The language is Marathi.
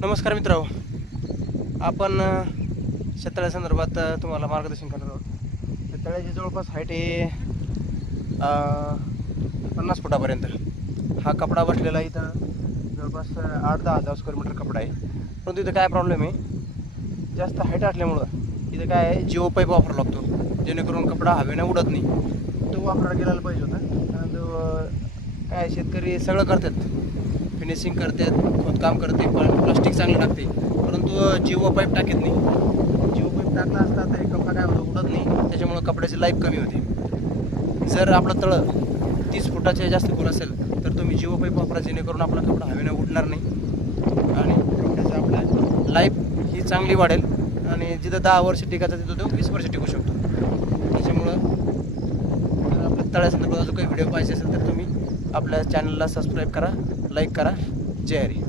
नमस्कार मित्र आपण शेतळ्या संदर्भात तुम्हाला मार्गदर्शन करणार आहोत. शेतळ्याची जवळपास हाईट आहे पन्नास फुटापर्यंत. हा कपडा बसलेला इथं. जवळपास आठ दहा हजार स्क्वेअर मीटर कपडा आहे. परंतु इथं काय प्रॉब्लेम आहे? जास्त हाईट असल्यामुळं इथं काय आहे? जिओ पाईप वापरावा लागतो. जेणेकरून कपडा हवेने उडत नाही. तो वापरायला गेला पाहिजे होता. परंतु तो काय शेतकरी सगळं करतात. फिनिशिंग करते खोदकाम करते पण प्लास्टिक चांगलं टाकते. परंतु जिओ पाईप टाकत नाही. जिओ पाईप टाकला असता तर कपडा काय होतं उडत नाही. त्याच्यामुळं कपड्याची लाईफ कमी होते. जर आपलं तळं तीस फुटाच्या जास्त खोल असेल तर तुम्ही जिओ पाईप वापरा जेणेकरून आपला कपडा हवेनं उडणार नाही. आणि कपड्याचा आपल्या लाईफ ही चांगली वाढेल. आणि जिथं दहा वर्ष टिकायचं तिथं तो वीस वर्ष टिकू शकतो. त्याच्यामुळं आपल्या तळ्यासंदर्भात जो काही व्हिडिओ पाहिजे असेल तर तुम्ही आपल्या चॅनलला सबस्क्राईब करा. लाईक करा जय हरी